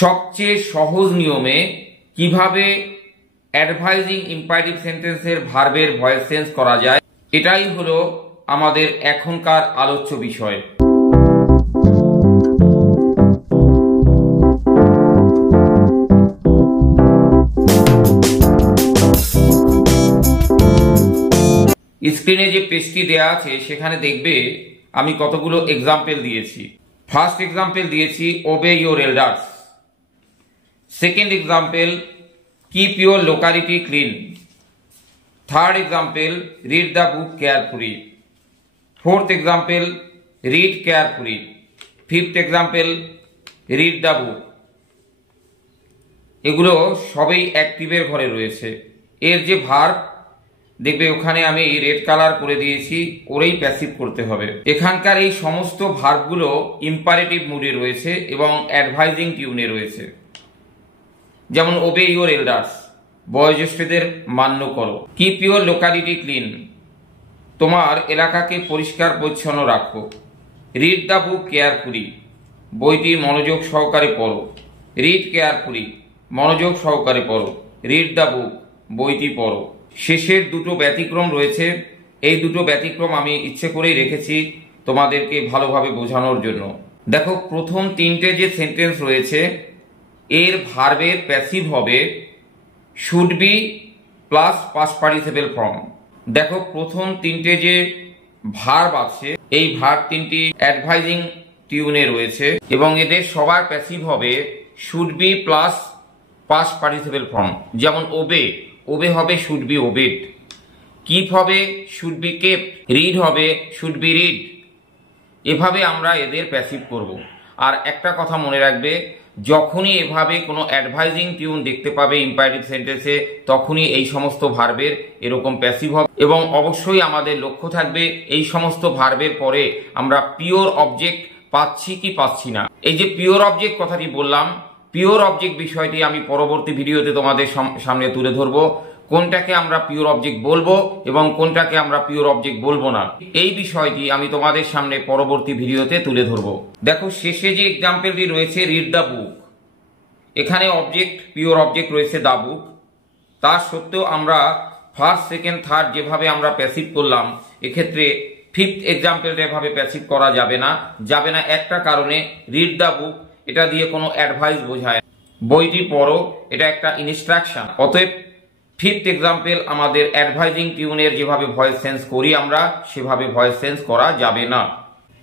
সবচেয়ে সহজ নিয়মে কিভাবে অ্যাডভাইজিং ইম্পারেটিভ সেন্টেন্সের ভার্বের ভয়েস চেঞ্জ করা যায়, এটাই হলো আমাদের এখনকার আলোচ্য বিষয়। স্ক্রিনে যে পেজটি দেয়া আছে সেখানে দেখবে আমি কতগুলো এক্সাম্পল দিয়েছি। ফার্স্ট এক্সাম্পল দিয়েছি ওবে your elders, second example keep your locality clean, third example read the book carefully, fourth example read carefully, fifth example read the বুক। এগুলো সবই অ্যাক্টিভের ঘরে রয়েছে। এর যে ভার্ব দেখবে ওখানে আমি রেড কালার করে দিয়েছি, ওরেই প্যাসিভ করতে হবে। এখানকার এই সমস্ত ভার্বগুলো ইম্পারেটিভ মুডে রয়েছে এবং অ্যাডভাইজিং টিউনে রয়েছে। যেমন ওবে ইয়োর এল্ডার্স, বয়োজ্যেষ্ঠদের মান্য করো। কিপ ইয়োর লোকালিটি ক্লিন, তোমার এলাকাকে পরিষ্কার পরিচ্ছন্ন রাখো। রিড দ্য বুক কেয়ারফুলি, বইটি মনোযোগ সহকারে পড়ো। রিড কেয়ারফুলি, মনোযোগ সহকারে পড়ো। রিড দ্য বুক, বইটি পড়ো। শেষের দুটো ব্যতিক্রম রয়েছে, এই দুটো ব্যতিক্রম আমি ইচ্ছে করেই রেখেছি তোমাদেরকে ভালোভাবে বোঝানোর জন্য। দেখো, প্রথম তিনটে যে সেন্টেন্স রয়েছে এর ভার্বের প্যাসিভ হবে should be plus past participle form. দেখো, প্রথম তিনটে যে ভার্ব আছে এই ভার্ব তিনটি অ্যাডভাইজিং টিউনে রয়েছে এবং এদের সবার প্যাসিভ হবে should be plus past participle form. যেমন ওবে, ওবে হবে শুড বি ওবেড। কিপ হবে শুড বি কেপ্ট। রিড হবে শুড বি রিড। এভাবে আমরা এদের প্যাসিভ করব। আর একটা কথা মনে রাখবে, যখনই এভাবে কোনো অ্যাডভাইজিং টিউন দেখতে পাবে ইম্পারেটিভ সেন্টেন্সে, তখনই এই সমস্ত ভার্বের এরকম প্যাসিভ হবে। এবং অবশ্যই আমাদের লক্ষ্য থাকবে এই সমস্ত ভার্বের পরে আমরা পিওর অবজেক্ট পাচ্ছি কি পাচ্ছি না। এই যে পিওর অবজেক্ট কথাটি বললাম, পিওর অবজেক্ট বিষয়টি আমি পরবর্তী ভিডিওতে তোমাদের সামনে তুলে ধরবো। কোনটাকে আমরা পিওর অবজেক্ট বলবো এবং কোনটাকে আমরা পিওর অবজেক্ট বলবো না, এই বিষয়টি আমি তোমাদের সামনে পরবর্তী ভিডিওতে তুলে ধরবো। দেখো, শেষে যে এক্সাম্পলটি রয়েছে রিড দ্য বুক, এখানে অবজেক্ট পিওর অবজেক্ট রয়েছে দ্য বুক। তা সত্ত্বেও আমরা ফার্স্ট সেকেন্ড থার্ড যেভাবে আমরা প্যাসিভ করলাম, এক্ষেত্রে ফিফথ এক্সাম্পলটা এভাবে প্যাসিভ করা যাবে না। একটা কারণে, রিড দ্য বুক এটা দিয়ে কোনো অ্যাডভাইস বোঝায়, বইটি পড়ো এটা একটা ইনস্ট্রাকশন। অতএব ফিফথ এক্সাম্পল আমাদের অ্যাডভাইজিং টিউনের যেভাবে ভয়েস চেঞ্জ করি আমরা, সেভাবে ভয়েস চেঞ্জ করা যাবে না।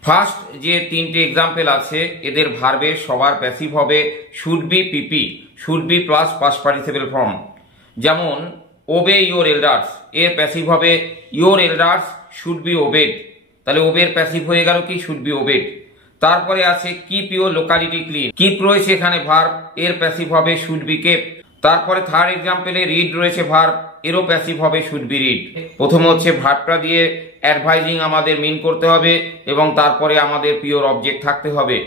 ফার্স্ট যে তিনটে এক্সাম্পল আছে এদের ভার্বের সবার প্যাসিভ হবে should be PP, should be plus past participle form. যেমন ওবে ইয়োর এল্ডার্স, এর প্যাসিভ হবে your elders should be obeyed. তাহলে ওবের প্যাসিভ হয়ে গেল কি শুড বি ওবেড। তারপরে আছে keep your locality clean, keep রয়েছে এখানে ভার্ব, এর প্যাসিভ হবে শুড বি কেপ্ট। তারপরে থার্ড এক্সাম্পলে রিড রয়েছে ভার্ব, এরও প্যাসিভ হবে শুড বি রিড। প্রথম হচ্ছে ভার্বটা দিয়ে অ্যাডভাইজিং আমাদের মিন করতে হবে এবং তারপরে আমাদের পিওর অবজেক্ট থাকতে হবে।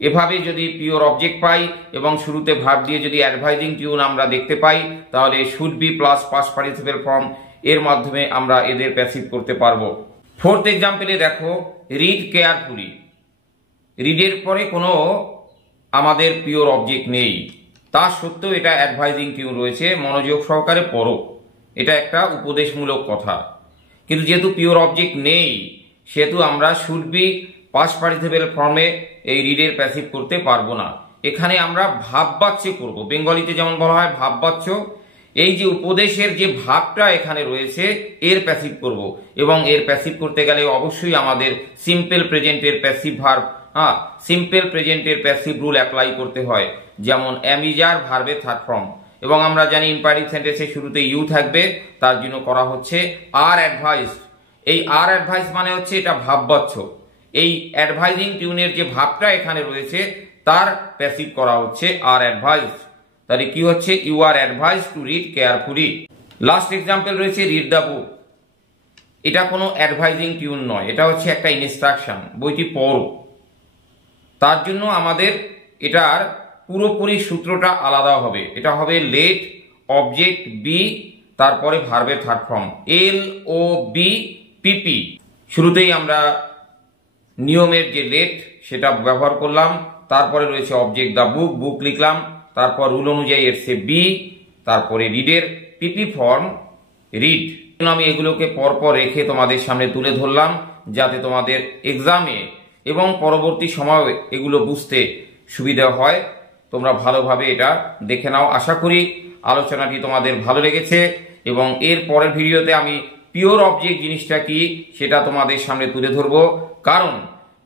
এভাবে যদি পিওর অবজেক্ট পাই এবং শুরুতে ভার্ব দিয়ে যদি অ্যাডভাইজিং টিউন আমরা দেখতে পাই, তাহলে should be plus past participle form এর মাধ্যমে আমরা এদের প্যাসিভ করতে পারবো। ফোর্থ এক্সাম্পলে দেখো রিড কেয়ারফুলি, রিডের পরে কোনো আমাদের পিওর অবজেক্ট নেই, তা সত্ত্বেও এটা অ্যাডভাইজিং টিউন রয়েছে মনোযোগ সহকারে পড়ো। এটা একটা উপদেশমূলক কথা, কিন্তু যেহেতু পিওর অবজেক্ট নেই সেহেতু আমরা শুড বি পাস্ট পার্টিসিপেল ফর্মে এই রিডের প্যাসিভ করতে পারবো না। এখানে আমরা ভাববাচ্যে করব, বেঙ্গলিতে যেমন বলা হয় ভাববাচ্য। এই যে উপদেশের যে ভাবটা এখানে রয়েছে এর প্যাসিভ করব এবং এর প্যাসিভ করতে গেলে অবশ্যই আমাদের সিম্পল প্রেজেন্টের প্যাসিভ ভার্ব, সিম্পল প্রেজেন্টের প্যাসিভ রুল অ্যাপ্লাই করতে হয়। যেমন অ্যাম ইজ আর ভার্বের থার্ড ফর্ম, এবং আমরা জানি ইম্পারেটিভ সেন্টেন্সের শুরুতে ইউ থাকবে, তার জন্য করা হচ্ছে আর অ্যাডভাইস। এই আর অ্যাডভাইস মানে হচ্ছে এটা ভাববাচ্য। এই অ্যাডভাইজিং টিউনের যে ভাবটা এখানে রয়েছে তার প্যাসিভ করা হচ্ছে আর অ্যাডভাইস। তাহলে কি হচ্ছে, you are advice to read carefully. Last example রয়েছে রিড দ্য বুক, এটা কোনো অ্যাডভাইজিং টিউন নয়, এটা হচ্ছে একটা ইনস্ট্রাকশন, বইটি পড়ো। তার জন্য আমাদের এটার পুরোপুরি সূত্রটা আলাদা হবে। এটা হবে লেট অবজেক্ট বি, তারপরে ভার্বের থার্ড ফর্ম এল ও বি পিপি। শুরুতেই আমরা নিয়মের যে লেট সেটা ব্যবহার করলাম, তারপরে রয়েছে অবজেক্ট দ্য বুক, বুক লিখলাম, তারপর রুল অনুযায়ী এটসে বি, তারপরে রিডের পিপি ফর্ম রিড। আমি এগুলোকে পরপর রেখে তোমাদের সামনে তুলে ধরলাম যাতে তোমাদের এক্সামে এবং পরবর্তী সময়ে এগুলো বুঝতে সুবিধা হয়। তোমরা ভালোভাবে এটা দেখে নাও। আশা করি আলোচনাটি তোমাদের ভালো লেগেছে এবং এর পরের ভিডিওতে আমি পিওর অবজেক্ট জিনিসটা কি সেটা তোমাদের সামনে তুলে ধরবো। কারণ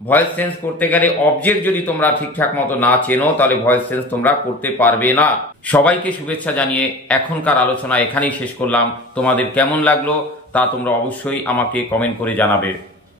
ভয়েস চেঞ্জ করতে গেলে অবজেক্ট যদি তোমরা ঠিকঠাক মতো না চেনো তাহলে ভয়েস চেঞ্জ তোমরা করতে পারবে না। সবাইকে শুভেচ্ছা জানিয়ে এখনকার আলোচনা এখানেই শেষ করলাম। তোমাদের কেমন লাগলো তা তোমরা অবশ্যই আমাকে কমেন্ট করে জানাবে।